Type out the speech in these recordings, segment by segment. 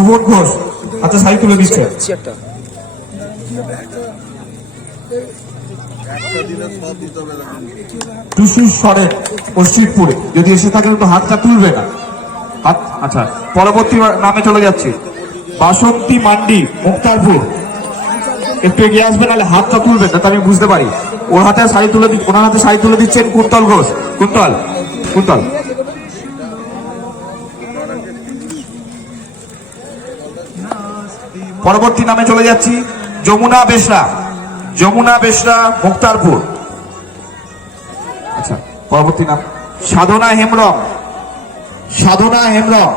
ভুবন ঘোষ হাতে শাড়ি তুলে দিচ্ছে। টুসু সরেন পশ্চিমপুরে, যদি এসে থাকে তো হাতটা তুলবে না। আচ্ছা, পরবর্তী নামে চলে যাচ্ছে বাসন্তী মান্ডি মুক্তারপুর। একটু এগিয়ে আসবে, নাহলে হাতটা তুলবে না, আমি বুঝতে পারি। ওর হাতে শাড়ি তুলে ওনার হাতে শাড়ি তুলে দিচ্ছেন কুন্তল ঘোষ। কুন্তল কুন্তল পরবর্তী নামে চলে যাচ্ছি যমুনা বেশরা। যমুনা বেশরা মুক্তারপুর। আচ্ছা, পরবর্তী নাম সাধনা হেমব্রম। সাধনা হেমব্রম।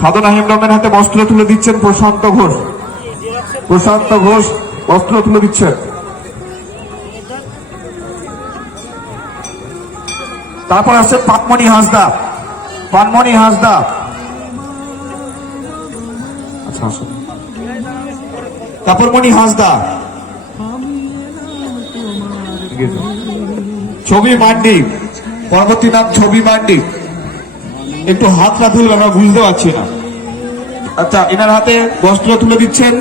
সাধনা হেমব্রমের হাতে বস্ত্র তুলে দিচ্ছেন প্রশান্ত ঘোষ। প্রশান্ত ঘোষ বস্ত্র তুলে দিচ্ছেন। তারপর আসছে পানমণি হাঁসদা। পানমণি হাঁসদা। আচ্ছা, আসুন। তাপরমণি হাঁসদা। ছবি মান্ডি। পরবর্তী নাম ছবি মান্ডি। একটু হাতটা তুলবে, আমরা বুঝতে পারছি না। আচ্ছা, এনার হাতে বস্ত্র তুলে দিচ্ছেন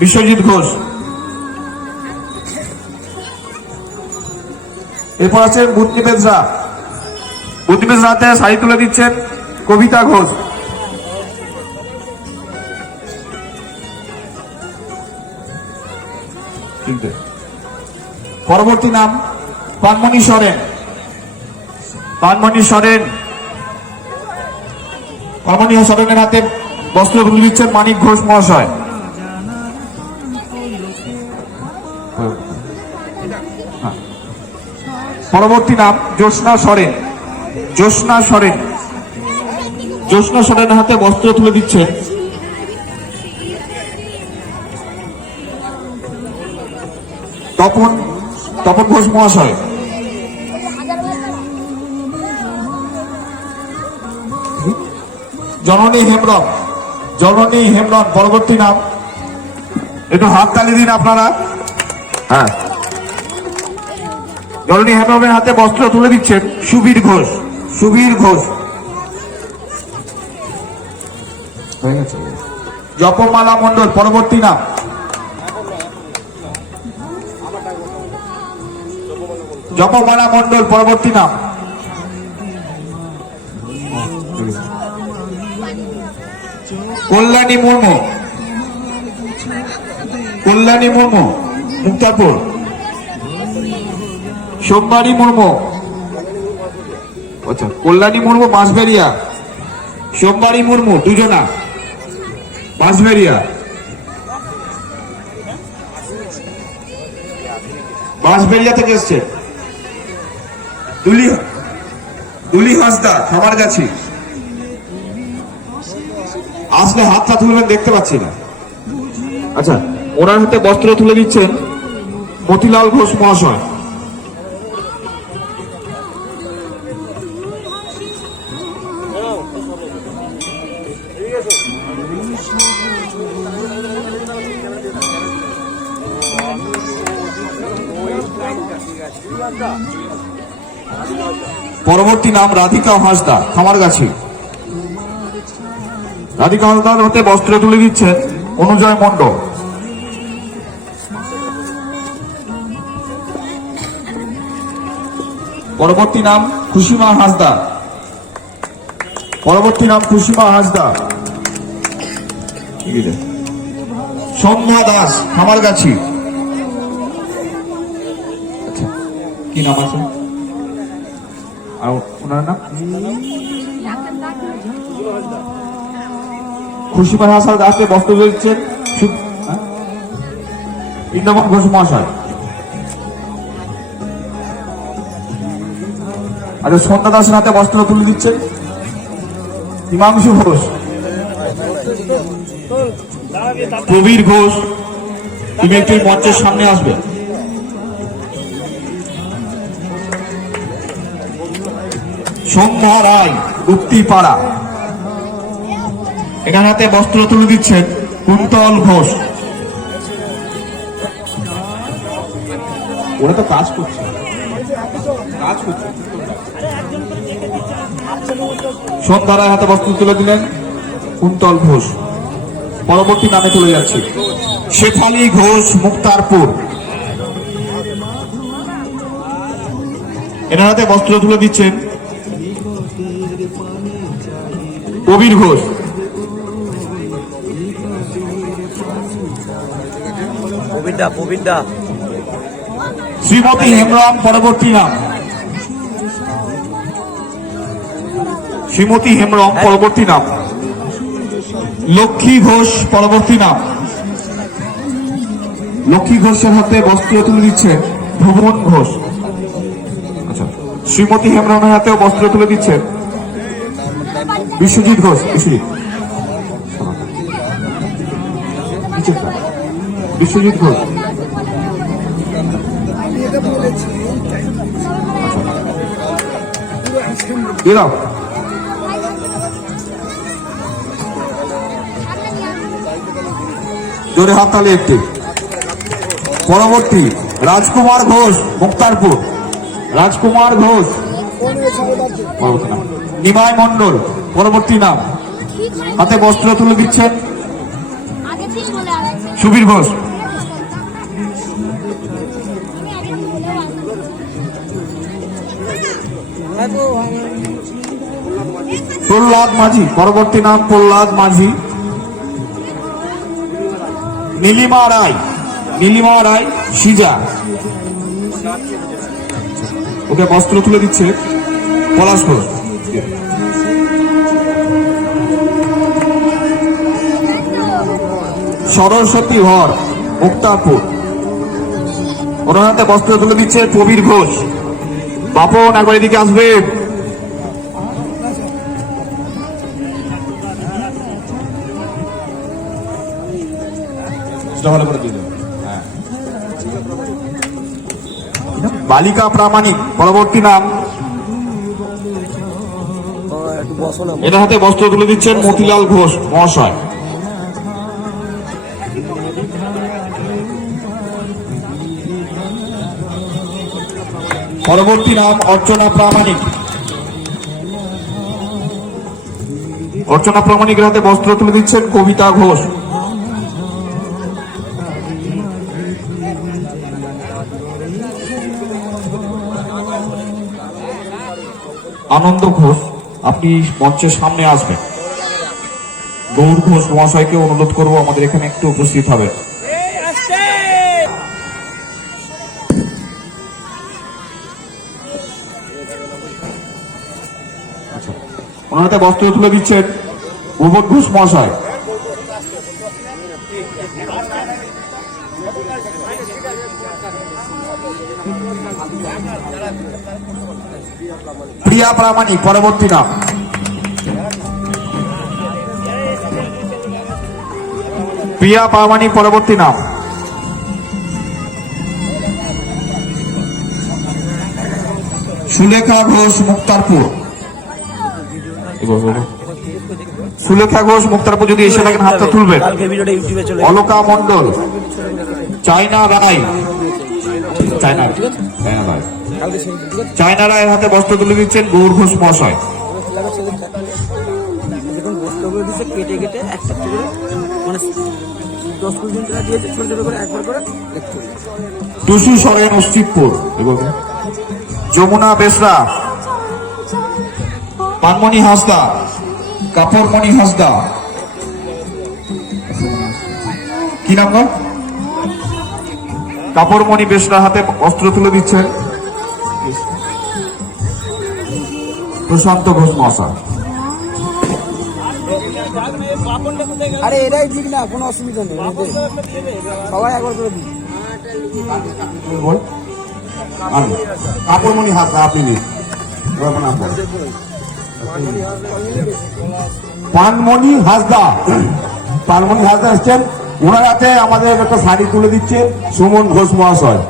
বিশ্বজিৎ ঘোষ। এরপর আছে বুদ্ধি বেজরা। বুদ্ধি বেজরা হাতে শাড়ি তুলে দিচ্ছেন কবিতা ঘোষ। পরবর্তী নাম পানমণি সরেন। পানমণি সরেন। পানমণি সরেনের হাতে বস্ত্র তুলে দিচ্ছেন মানিক ঘোষ মহাশয়। পরবর্তী নাম জ্যোৎস্না সরেন। জ্যোৎস্না সরেন। জ্যোৎস্না সরেনের হাতে বস্ত্র তুলে দিচ্ছেন তপন তপন ঘোষ মহাশয়। জননী হেমব্রম। জননী হেমব্রম পরবর্তী নাম। একটু হাত তালি দিন আপনারা। হ্যাঁ, জননী হেমব্রমের হাতে বস্ত্র তুলে দিচ্ছেন সুবীর ঘোষ। সুবীর ঘোষ। জপমালা মণ্ডল পরবর্তী নাম। জপমালা মণ্ডল পরবর্তী নাম। কল্যাণী মুর্মু। কল্যাণী মুর্মু মুক্তারপুর। সোমবারী মুর্মু। আচ্ছা, কল্যাণী মুর্মু বাঁশবেড়িয়া। সোমবারী মুর্মু দুজনা বাঁশবেড়িয়া। বাঁশবেড়িয়া থেকে এসছে। দুলি হাঁসদা খামারগাছি। আসলে হাতটা তুলবেন, দেখতে পাচ্ছি না। আচ্ছা, ওনার হাতে বস্ত্র তুলে দিচ্ছেন মতিলাল ঘোষ মহাশয়। পরবর্তী নাম রাধিকা হাঁসদা খামারগাছি। রাধিকা হাঁসদার হাতে বস্ত্র তুলে দিচ্ছেন অনুজয় মণ্ডল। পরবর্তী নাম খুশিমা হাঁসদা। পরবর্তী নাম খুশিমা হাঁসদা। সৌম্যা দাস খামারগাছি। কি নাম আছে আর ওনার নাম? খুশিমা হাসান দাসকে বক্তব্য দিচ্ছেন বৃন্দাবন ঘোষ মহাশয়। আর সন্ধ্যা দাসের হাতে বস্ত্র তুলে দিচ্ছেন হিমাংশু ঘোষ। প্রবীর ঘোষ, তুমি একটু মঞ্চের সামনে আসবে। সন্ধ্যা রায় গুপ্তিপাড়া, এখানে হাতে বস্ত্র তুলে দিচ্ছেন কুন্তল ঘোষ। ওরা তো কাজ করছে। সন্ধ্যারায় হাতে বস্ত্র তুলে দিলেন কুন্তল ঘোষ। পরবর্তী নামে চলে যাচ্ছে শেফালি ঘোষ, মুক্তারপুর। এনার হাতে বস্ত্র তুলে দিচ্ছেন কবির ঘোষ। শ্রীমতী হেমব্রম, পরবর্তী নাম শ্রীমতী হেমব্রম, পরবর্তী নাম লক্ষ্মী ঘোষ, পরবর্তী নাম লক্ষ্মী ঘোষের হাতে বস্ত্র তুলে দিচ্ছে ভুবন ঘোষ। আচ্ছা, শ্রীমতী হেমব্রমের হাতেও বস্ত্র তুলে দিচ্ছেন বিশ্বজিৎ ঘোষ। বিশ্বজিৎ ঘোষ। দিলাম জোরে হাততালি একটি। পরবর্তী রাজকুমার ঘোষ, মুক্তারপুর। রাজকুমার ঘোষ, পরবর্তী নাম নিমাই মন্ডল, পরবর্তী নাম। হাতে বস্ত্র তুলে দিচ্ছেন সুবীর ঘোষ। প্রহ্লাদ মাঝি, পরবর্তী নাম প্রহ্লাদ মাঝি। নীলিমা রায়, নীলিমা রায় সিজা, ওকে বস্ত্র তুলে দিচ্ছে পলাশ ঘোষ। সরস্বতী হর, মুক্তারপুর। ওনার হাতে বস্ত্র তুলে দিচ্ছে কবির ঘোষ। বাপন একবার এদিকে আসবে। বালিকা প্রামাণিক, পরবর্তী নাম। এনার হাতে বস্ত্র তুলে দিচ্ছেন মতিলাল ঘোষ মহাশয়। পরবর্তী নাম অর্চনা প্রামাণিক। অর্চনা প্রামাণিকের হাতে বস্ত্র তুলে দিচ্ছেন কবিতা ঘোষ। আনন্দ ঘোষ, আপনি মঞ্চের সামনে আসবেন। গৌর ঘোষ মহাশয়কে অনুরোধ করব আমাদের এখানে একটু উপস্থিত হবে। ওনার হাতে বস্ত্র তুলে দিচ্ছেন ভুবন ঘোষ মহাশয়। প্রিয়া প্রামাণিক, পরবর্তী নাম। প্রিয়া প্রামাণিক, পরবর্তী নাম। সুলেখা ঘোষ, মুক্তারপুর। সুলেখা ঘোষ, মুক্তারপুর যদি এসে থাকেন হাতটা তুলবেন। অলকা মন্ডল, চায়না রায়, চায়না রায়, চায়না রায়ের হাতে বস্ত্র তুলে দিচ্ছেন গৌর ঘোষ মহাশয়। টুসু সরেন, অস্তিকপুর। যমুনা বেসরা, পানমণি হাসদা, কাপড়মণি হাসদা, কি নাম গো? কাপড়মণি বেসরা হাতে অস্ত্র তুলে দিচ্ছেন প্রশান্ত ঘোষ মহাশয়। আরে এটাই ঠিক না, কোনো অসুবিধা নেই, সবাই একবার করে দিই। কাপড়মণি হাসদা, আপনি পানমণি হাসদা, পানমণি হাসদা এসছেন। ওনার হাতে আমাদের একটা শাড়ি তুলে দিচ্ছে সুমন ঘোষ মহাশয়।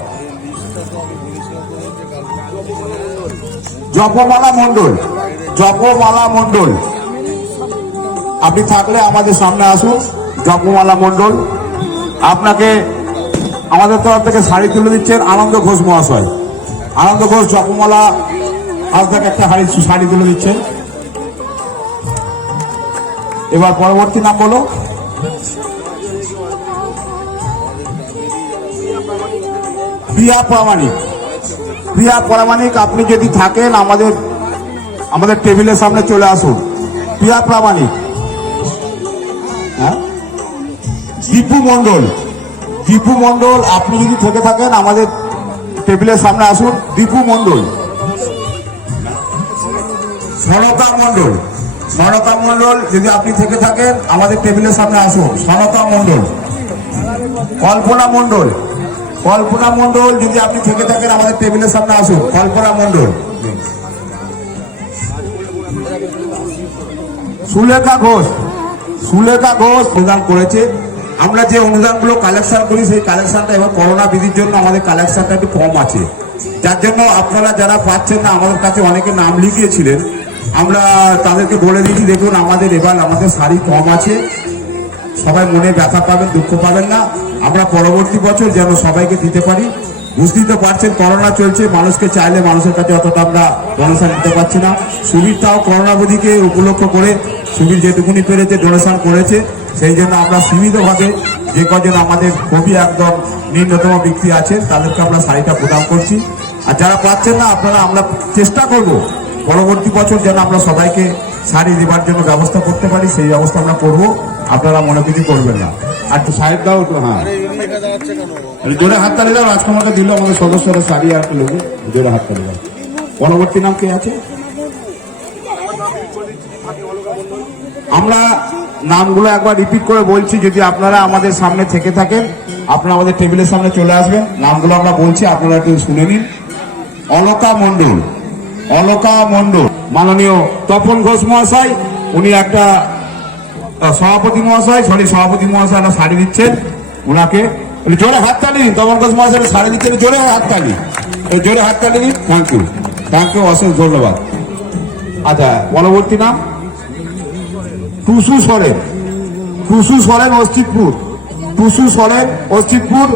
জপমালা মন্ডল, জপমালা মন্ডল, আপনি থাকলে আমাদের সামনে আসুন। জপমালা মন্ডল, আপনাকে আমাদের তরফ থেকে শাড়ি তুলে দিচ্ছেন আনন্দ ঘোষ মহাশয়। আনন্দ ঘোষ জপমালা হাজদাকে একটা শাড়ি তুলে দিচ্ছেন। এবার পরবর্তী নাম বলো। প্রিয়া প্রামাণিক। প্রিয়া প্রামাণিক, আপনি যদি থাকেন আমাদের টেবিলের সামনে চলে আসুন। প্রিয়া প্রামাণিক। হ্যাঁ, দীপু মন্ডল। দীপু মন্ডল, আপনি যদি থেকে থাকেন আমাদের টেবিলের সামনে আসুন। দীপু মন্ডল। সনতা মন্ডল। সনতা মন্ডল, যদি আপনি থেকে থাকেন আমাদের টেবিলের সামনে আসুন। সনতা মন্ডল। কল্পনা মন্ডল। কল্পনা মন্ডল, যদি আপনি থেকে থাকেন আমাদের টেবিলের সামনে আসুন। কল্পনা মন্ডল। সুলেখা ঘোষ। সুলেখা ঘোষ অনুদান করেছে। আমরা যে অনুদানগুলো কালেকশন করি সেই কালেকশনটা এবার করোনা বিধির জন্য আমাদের কালেকশনটা একটু কম আছে, যার জন্য আপনারা যারা পাচ্ছেন না, আমাদের কাছে অনেকে নাম লিখিয়েছিলেন, আমরা তাদেরকে বলে দিয়েছি দেখুন আমাদের শাড়ি কম আছে, সবাই মনে ব্যথা পাবেন, দুঃখ পাবেন না। আমরা পরবর্তী বছর যেন সবাইকে দিতে পারি। বুঝতেই তো পারছেন করোনা চলছে, মানুষকে চাইলে মানুষের কাছে অতটা আমরা ডোনেশন দিতে পারছি না। সুবীর তাও করোনা বিধিকে উপলক্ষ করে সুবীর যেটুকুনি পেরেছে ডোনেশন করেছে, সেই জন্য আমরা সীমিতভাবে যে কজন আমাদের খুবই একদম নিম্নতম ব্যক্তি আছেন তাদেরকে আমরা শাড়িটা প্রদান করছি। আর যারা পাচ্ছেন না আমরা চেষ্টা করব পরবর্তী বছর যেন আমরা সবাইকে শাড়ি দেওয়ার জন্য ব্যবস্থা করতে পারি, সেই ব্যবস্থা আমরা করব। আপনারা মনে কিছু করবেন না। আর একটু সাইড দাও একটু। হ্যাঁ, জোরে হাততালি দাও। রাজকুমারকে দিল আমাদের সদস্যরা শাড়ি আর লোক, জোরে হাততালি দাও। পরবর্তী নাম কে আছে? আমরা নামগুলো একবার রিপিট করে বলছি, যদি আপনারা আমাদের সামনে থেকে থাকেন আপনারা আমাদের টেবিলের সামনে চলে আসবেন। নামগুলো আমরা বলছি, আপনারা একটু শুনে নিন। অলকা মন্ডল। অলকা মন্ডল। মাননীয় তপন ঘোষ মহাশয়, উনি একটা সভাপতি মহাশয় একটা শাড়ি দিচ্ছেন ওনাকে। জোরে হাততালি দিন। তপন ঘোষ মহাশয় শাড়ি দিচ্ছেন, জোরে হাততালি, জোরে হাততালি দিন। থ্যাংক ইউ, থ্যাংক ইউ, অশেষ ধন্যবাদ। আচ্ছা, পরবর্তী নাম টুসু সরেন। টুসু সরেন অস্তিকপুর। টুসু সরেন অস্তিকপুর,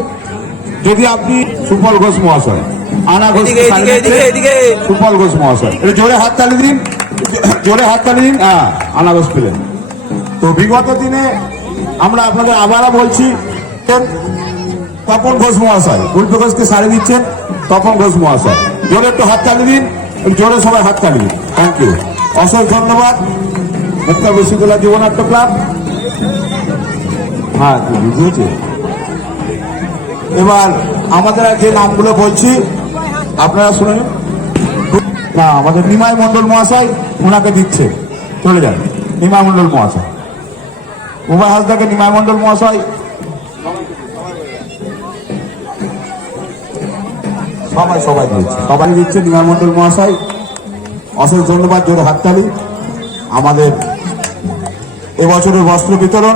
যদি আপনি সুফল ঘোষ মহাশয়, আনা ঘোষ, সুফল ঘোষ মহাশয়, জোরে হাততালি দিন, জোরে হাততালি দিন। হ্যাঁ, আনা ঘোষ পেলেন। তো বিগত দিনে আমরা আপনাদের আবারও বলছি, তপন ঘোষ মহাশয় উল্টো ঘোষকে শাড়ি দিচ্ছেন। তপন ঘোষ মহাশয়, জোরে একটু হাততালি দিন, জোরে সবাই হাততালি দিন। থ্যাংক ইউ, অশেষ ধন্যবাদ। মুক্তা বিশ্ববিদ্যালয় জীবনাট্য ক্লাব। হ্যাঁ, বুঝেছি। এবার আমাদের যে নামগুলো বলছি আপনারা শুনে নিন। না, আমাদের নিমাই মন্ডল মহাশয় ওনাকে দিচ্ছে, চলে যান। নিমাই মন্ডল মহাশয়, উভয় হাসদাকে নিমাই মন্ডল মহাশয়। সবাই দিচ্ছে, সবাই দিচ্ছে নিমাই মন্ডল মহাশয়। অশেষ ধন্যবাদ, জোরে হাততালি। আমাদের এবছরের বস্ত্র বিতরণ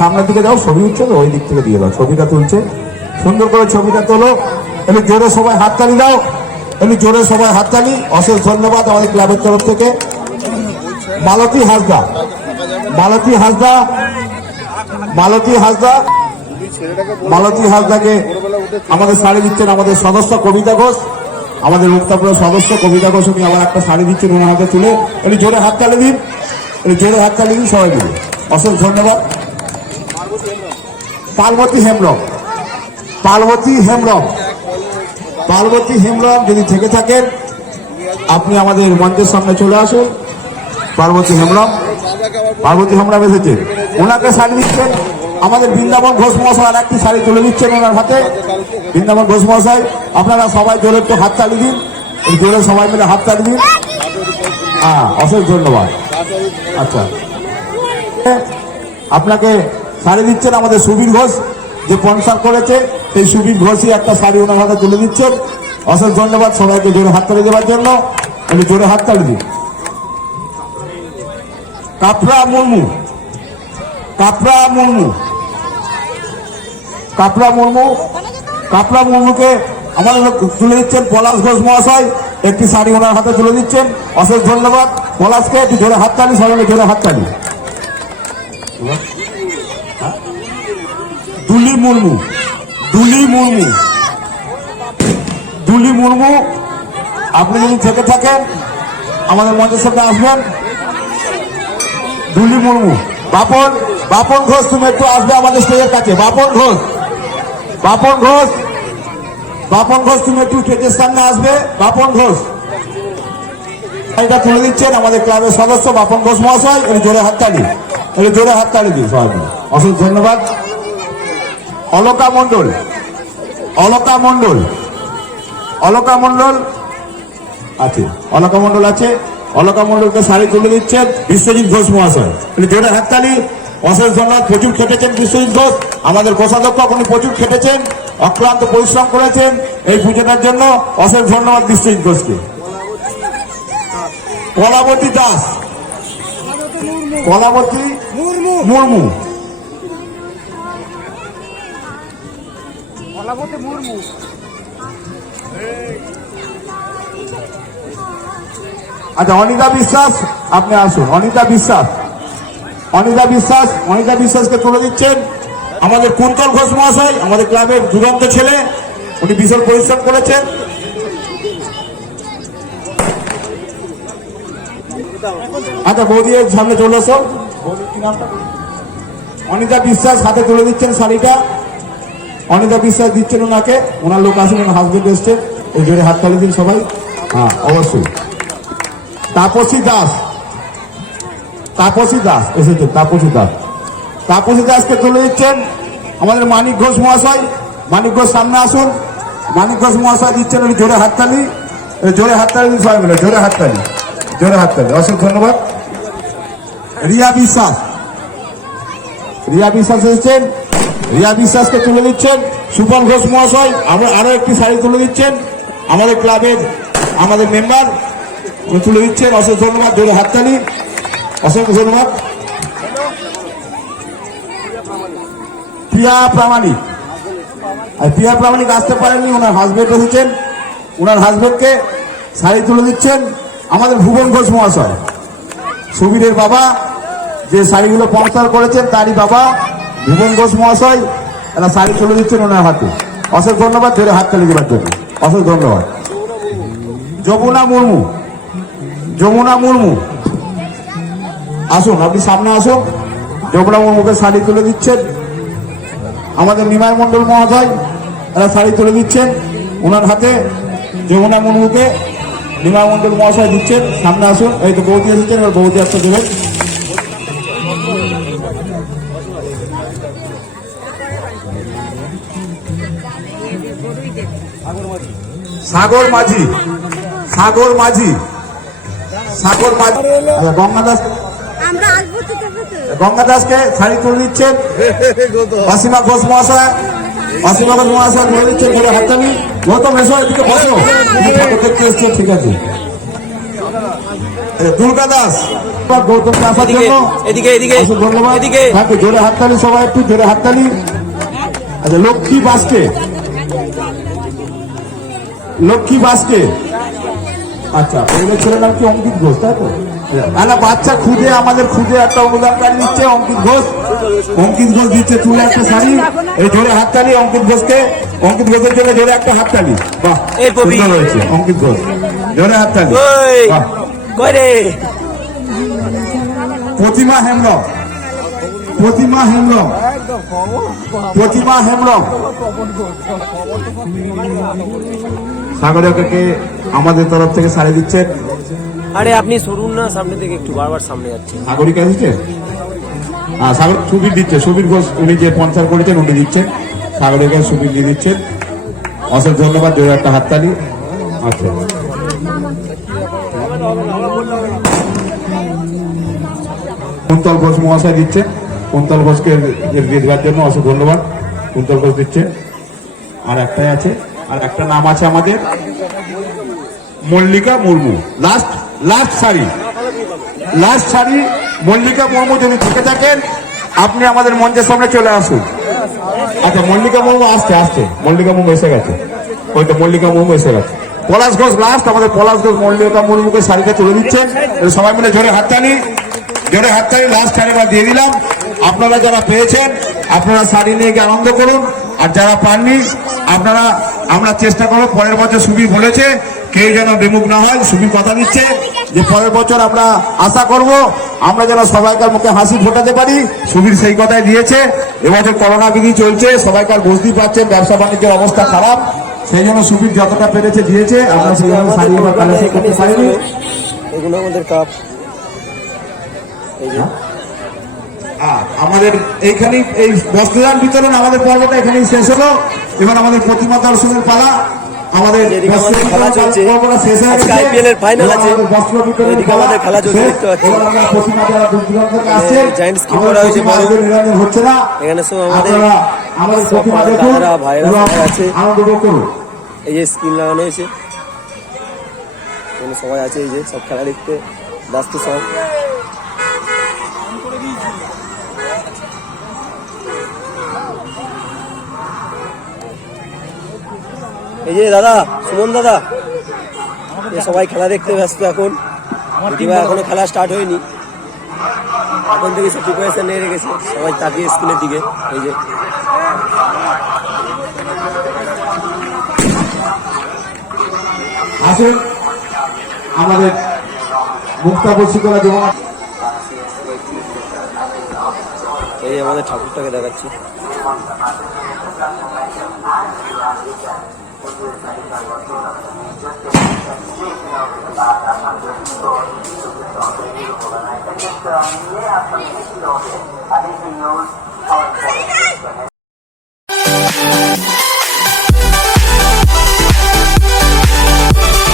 সামনের দিকে যাও, ছবি উঠছে তো ওই দিক থেকে দিয়ে দাও, ছবিটা তুলছে, সুন্দর করে ছবিটা তোলো। একটু জোরে সবাই হাততালি দাও, একটু জোরে সবাই হাততালি। অশেষ ধন্যবাদ আমাদের ক্লাবের তরফ থেকে। মালতী হাসদা, মালতী হাসদা, মালতী হাসদা, মালতী হাসদাকে আমাদের শাড়ি দিচ্ছেন আমাদের সদস্য কবিতা ঘোষ, আমাদের মুক্তাপুরের সদস্য কবিতা ঘোষ, উনি আবার একটা শাড়ি দিচ্ছেন ওনার হাতে তুলে। একটু জোরে হাততালি দিন, একটু জোরে হাততালি দিন সবাই মিলে। অশেষ ধন্যবাদ। পার্বতী হেমব্রম। পার্বতী হেমব্রম। পার্বতী হেমব্রম, যদি থেকে থাকেন আপনি আমাদের মঞ্চের সামনে চলে আসুন। পার্বতী হেমব্রম, পার্বতী হেমব্রম এসেছেন, ওনাকে শাড়ি দিচ্ছেন আমাদের বৃন্দাবন ঘোষ মহাশয়। আর একটি শাড়ি তুলে দিচ্ছেন ওনার হাতে, বৃন্দাবন ঘোষ মহাশয়। আপনারা সবাই জোরে একটু হাততালি দিন, এই জোরে সবাই মিলে হাততালি দিন। হ্যাঁ, অশেষ ধন্যবাদ। আচ্ছা, আপনাকে শাড়ি দিচ্ছেন আমাদের সুবীর ঘোষ, যে স্পন্সর করেছে, সেই সুবীর ঘোষই একটা শাড়ি ওনার হাতে তুলে দিচ্ছেন। অশেষ ধন্যবাদ সবাইকে জোরে হাততালি দেওয়ার জন্য, একটু জোরে হাততালি দিন। কাপড়া মুর্মু। কাপড়া মুর্মু। কাপড়া মুর্মু। কাপড়া মুর্মুকে আমাদের তুলে দিচ্ছেন পলাশ ঘোষ মহাশয়, একটি শাড়ি ওনার হাতে তুলে দিচ্ছেন। অশেষ ধন্যবাদ পলাশকে, একটু জোরে হাততালি, সবাইকে জোরে হাততালি। দুলি মুর্মু। দুলি মুর্মু। দুলি মুর্মু, আপনি যদি থেকে থাকেন আমাদের মঞ্চের সামনে আসবেন। দুলি মুর্মু, বাপন বাপন ঘোষ, তুমি একটু আসবে আমাদের স্টেজের কাছে। বাপন ঘোষ, বাপন ঘোষ, বাপন ঘোষ, তুমি একটু স্টেজের সামনে আসবে। বাপন ঘোষ এটা তুলে দিচ্ছেন আমাদের ক্লাবের সদস্য বাপন ঘোষ মহাশয়। একটু জোরে হাততালি, একটু জোরে হাততালি দিন সবাই। অসংখ্য ধন্যবাদ। অলকা মণ্ডল, অলকা মণ্ডল, অলকা মণ্ডল আছে, অলকা মণ্ডল আছে। অলকা মণ্ডলকে শাড়ি তুলে দিচ্ছেন বিশ্বজিৎ ঘোষ মহাশয়। জোরে হাততালি। অশেষ ধন্যবাদ। প্রচুর খেটেছেন বিশ্বজিৎ ঘোষ, আমাদের কোষাধ্যক্ষ। উনি প্রচুর খেটেছেন, অক্লান্ত পরিশ্রম করেছেন এই পুজোটার জন্য। অশেষ ধন্যবাদ বিশ্বজিৎ ঘোষকে। কলাবতী দাস, কলাবতী মুর্মু, আচ্ছা অনিতা বিশ্বাস, আপনি আসুন। অনিতা বিশ্বাস, অনিতা বিশ্বাস, অনিতা বিশ্বাসকে তুলে দিচ্ছেন আমাদের কুন্তল ঘোষ মহাশয়, আমাদের ক্লাবের দুরন্ত ছেলে। উনি বিশাল পরিশ্রম করেছেন। আচ্ছা বৌদি সামনে চলে এসো। অনিতা বিশ্বাস হাতে তুলে দিচ্ছেন শাড়িটা। অনিতা বিশ্বাস দিচ্ছেন ওনাকে, ওনার লোক আসেন, ওনার হাজবেন্ড এসছেন। এই জোরে হাত তালি দিন সবাই। হ্যাঁ অবশ্যই। তাপসী দাস, তাপসী দাস এসেছেন, তাপসী দাস, তাপসী দাসকে তুলে দিচ্ছেন আমাদের মানিক ঘোষ মহাশয়। মানিক ঘোষ সামনে আসুন। মানিক ঘোষ মহাশয় দিচ্ছেন উনি জোরে হাততালি, জোরে হাততালি দিন সবাই মিলে, জোরে হাততালি, জোরে হাততালি। অসংখ্য ধন্যবাদ। রিয়া বিশ্বাস, রিয়া বিশ্বাস এসেছেন। রিয়া বিশ্বাসকে তুলে দিচ্ছেন সুপন ঘোষ মহাশয়। আমরা আরো একটি শাড়ি তুলে দিচ্ছেন আমাদের ক্লাবের আমাদের মেম্বার তুলে দিচ্ছেন। অসংখ্য ধন্যবাদ, জোরে হাততালি। অসংখ্য ধন্যবাদ। প্রিয়া প্রামাণিক, আর প্রিয়া প্রামাণিক আসতে পারেননি, ওনার হাজবেন্ড এসেছেন। ওনার হাজবেন্ডকে শাড়ি তুলে দিচ্ছেন আমাদের ভুবন ঘোষ মহাশয়, সুবীরের বাবা, যে শাড়িগুলো স্পন্সর করেছেন তারই বাবা ভুবন ঘোষ মহাশয়। এরা শাড়ি তুলে দিচ্ছেন ওনার হাতে। অসংখ্য ধন্যবাদ, জোরে হাততালি দেওয়ার জন্য। অসংখ্য ধন্যবাদ। যমুনা মুর্মু, যমুনা মুর্মু আসুন, আপনি সামনে আসুন। যমুনা মুর্মুকে শাড়ি তুলে দিচ্ছেন আমাদের নিমাই মণ্ডল মহাশয়। এরা শাড়ি তুলে দিচ্ছেন ওনার হাতে। যমুনা মুর্মুকে নিমাই মণ্ডল মহাশয় দিচ্ছেন। সামনে আসুন। এই তো বৌদি এসেছেন, এবার বৌদি একটা দেবেন। সাগর মাঝি, সাগর মাঝি, সাগর মাঝি। গঙ্গা দাস, গঙ্গা দাসকে শাড়ি তুলে দিচ্ছেন অসীমা ঘোষ মহাশয়। অসীমা ঘোষ মহাশয় তুলে দিচ্ছেন ধরে হাততালি। গৌতম এসো, এদিকে বসো, দেখতে এসছে, ঠিক আছে। দুর্গা দাস, গৌতমকে আসার জন্য ধন্যবাদ। জোরে হাততালি সবাই, একটু জোরে হাততালি। আচ্ছা লক্ষ্মী বাসকে, লক্ষ্মী বাসকে, আচ্ছা ওই ছেলের নাম কি অঙ্কিত ঘোষ, তাই তো? না বাচ্চা খুদে, আমাদের খুদে একটা অনুদানকারী দিচ্ছে অঙ্কিত ঘোষ। অঙ্কিত ঘোষ দিচ্ছে তুলে একটা শাড়ি। এই জোরে হাততালি অঙ্কিত ঘোষকে, অঙ্কিত ঘোষের জন্য জোরে একটা হাততালি। বাহ সুন্দর হয়েছে অঙ্কিত ঘোষ, জোরে হাততালি। বাহ। প্রতিমা হেমব্রম, প্রতিমা হেমব্রম, প্রতিমা হেমব্রম সাগরকে আমাদের তরফ থেকে শাড়ি দিচ্ছেন। আরে আপনি সরুন না সামনে থেকে, একটু বারবার সামনে যাচ্ছে। সাগরিকা এসেছে, সাগর সুবীর দিচ্ছে, সুবীর ঘোষ উনি যে স্পন্সর করেছেন উনি দিচ্ছেন। সাগরিকা সুবীর দিয়ে দিচ্ছেন। অসংখ্য ধন্যবাদ, জোরে একটা হাততালি। আচ্ছা কুন্তল ঘোষ মহাশয় দিচ্ছেন। কুন্তল ঘোষকে দিয়ে দেওয়ার জন্য অসংখ্য ধন্যবাদ। কুন্তল ঘোষ দিচ্ছে। আর একটাই আছে, আর একটা নাম আছে আমাদের Mallika Murmu. Last last sari, last sari Mallika Murmu. যদি থেকে থাকেন আপনি আমাদের মঞ্চের সামনে চলে আসুন। আচ্ছা মল্লিকা মুর্মু আসছে, আসছে মল্লিকা মুর্মু এসে গেছে। ওই তো মল্লিকা মুর্মু এসে গেছে। পলাশ ঘোষ লাস্ট, আমাদের পলাশ ঘোষ মল্লিকা মুর্মুকে শাড়িটা তুলে দিচ্ছেন। সবাই মিলে জোরে হাততালি, জোরে হাততালি। লাস্ট শাড়িবার দিয়ে দিলাম। আপনারা যারা পেয়েছেন আপনারা শাড়ি নিয়ে গিয়ে আনন্দ করুন। আর যারা পাননি আপনারা, আমরা চেষ্টা করবো পরের বছর সুবীর বলেছে কেউ যেন বিমুখ না হয়। সুবীর কথা দিচ্ছে যে পরের বছর আমরা আশা করব আমরা যেন সবাইকার মুখে হাসি ফোটাতে পারি। সুবীর সেই কথাই দিয়েছে। এবছর করোনা বিধি চলছে, সবাইকার বুঝতেই পারছেন ব্যবসা বাণিজ্যের অবস্থা খারাপ, সেই জন্য সুবীর যতটা পেরেছে দিয়েছে। আমরা সেইভাবে শাড়ি বা কালেকশন করতে পারিনি। এগুলো আমাদের কাপ। এই যে আমাদের এইখানেই এই বস্ত্রদান বিতরণ আমাদের পর্বটা এখানেই শেষ হলো। এবার আমাদের প্রতিমা দর্শনের পালা। আমাদের এদিকে বস্ত্র আমাদের খেলা বিতরণ চলছে। পর্বটা শেষ হয়ে আজকে গেছে। IPL এর final এবার আছে। আমাদের বস্ত্র বিতরণের এদিকে পালা আমাদের খেলা চলছে, শেষ। দেখতে পাচ্ছি। এবার আমরা প্রতিমা যারা দূর দূরান্ত থেকে আসছে, giant skip আমাদের করা হয়েছে প্রতিমা বড়। আজকে নিরঞ্জন হচ্ছে না। এখানে সব আমাদের আপনারা আমাদের সব প্রতিমা আমার দেখুন দাদারা, ভাইয়েরা এবং সবাই আছে। আনন্দ উপভোগ করুন। এই যে স্ক্রিন লাগানো হয়েছে, এখানে সবাই আছে। এই যে সব খেলা দেখতে ব্যস্ত সব। এই যে দাদা, সুমন দাদা, এ সবাই খেলা দেখতে ব্যস্ত এখন। দিদিভাই এখনো খেলা স্টার্ট হয়নি, এখন থেকে সব প্রিপারেশন নিয়ে রেখেছে। সবাই তাকিয়ে স্ক্রিনের দিকে। এই যে আসুন আমাদের মুক্তাবর্ষিকরা যেমন এই আমাদের ঠাকুরটাকে দেখাচ্ছি।